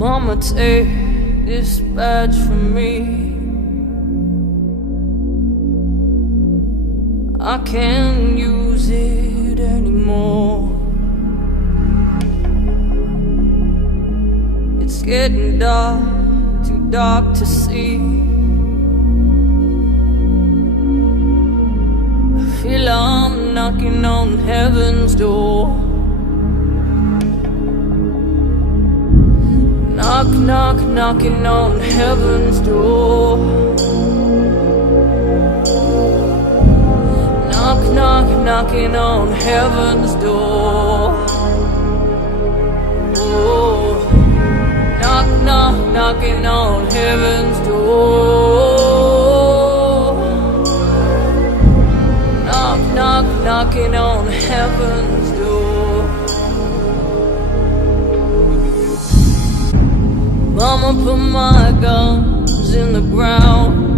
Mama, take this badge from me. I can't use it anymore. It's getting dark, too dark to see. I feel I'm knocking on heaven's door. Knock, knock, knocking on heaven's door. Knock, knock, knocking on heaven's door. Oh, knock, knock, knocking on heaven's door. Knock, knock, knocking on heaven's door. Mama, put my guns in the ground.